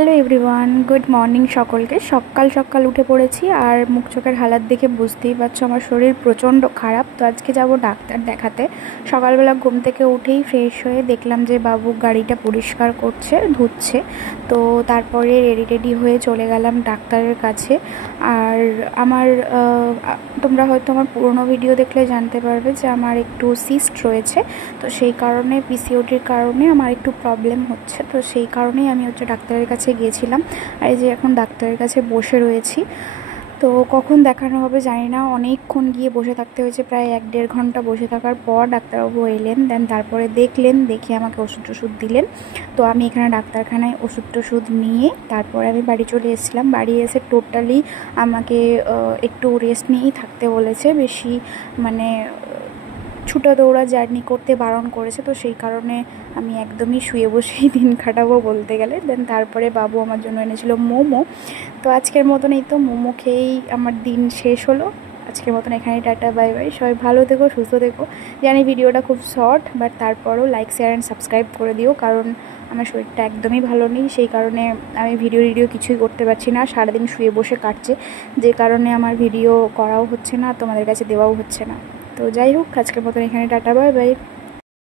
Hello everyone, good morning সকলকে। সকাল সকাল উঠে পড়েছি আর মুখ চোখের হালাত দেখে বুঝতেই পারছো আমার শরীর প্রচণ্ড খারাপ। তো আজকে যাব ডাক্তার দেখাতে। সকালবেলা ঘুম থেকে উঠেই ফ্রেশ হয়ে দেখলাম যে বাবু গাড়িটা পরিষ্কার করছে, ধুচ্ছে। তো তারপরে রেডি হয়ে চলে গেলাম ডাক্তারের কাছে। আর আমার তোমরা হয়তো আমার পুরনো ভিডিও দেখলে জানতে পারবে যে আমার একটু সিস্ট রয়েছে। তো সেই কারণে পিসিওডির কারণে আমার একটু প্রবলেম হচ্ছে। তো সেই কারণেই আমি ডাক্তারের কাছে গিয়েছিলাম। আর এই যে এখন ডাক্তারের কাছে বসে রয়েছি। তো কখন দেখানো হবে জানি না, অনেকক্ষণ গিয়ে বসে থাকতে হয়েছে, প্রায় 1-1.5 ঘন্টা বসে থাকার পর ডাক্তারবাবু এলেন। দেন তারপরে দেখলেন, দেখে আমাকে ওষুধ দিলেন। তো আমি এখানে ডাক্তারখানায় ওষুধ নিয়ে তারপরে আমি বাড়ি চলে এসেছিলাম। বাড়ি এসে টোটালি আমাকে একটু রেস্ট নিয়েই থাকতে বলেছে, বেশি মানে ছুটা দৌড়া জার্নি করতে বারণ করেছে। তো সেই কারণে আমি একদমই শুয়ে বসেই দিন কাটাবো বলতে গেলে। দেন তারপরে বাবু আমার জন্য এনেছিল মোমো। তো আজকের মতন এই তো মোমো খেয়েই আমার দিন শেষ হলো। আজকের মতন এখানেই টাটা, বাই বাই। সবাই ভালো থেকো, সুস্থ থেকো। জানি ভিডিওটা খুব শর্ট, বাট তারপরও লাইক, শেয়ার অ্যান্ড সাবস্ক্রাইব করে দিও, কারণ আমার শরীরটা একদমই ভালো নেই। সেই কারণে আমি ভিডিও কিছুই করতে পারছি না, সারাদিন শুয়ে বসে কাটছে, যে কারণে আমার ভিডিও করাও হচ্ছে না, তোমাদের কাছে দেওয়াও হচ্ছে না। তো যাই হোক, আজকের মতন এখানে টাটা, বাই বাই।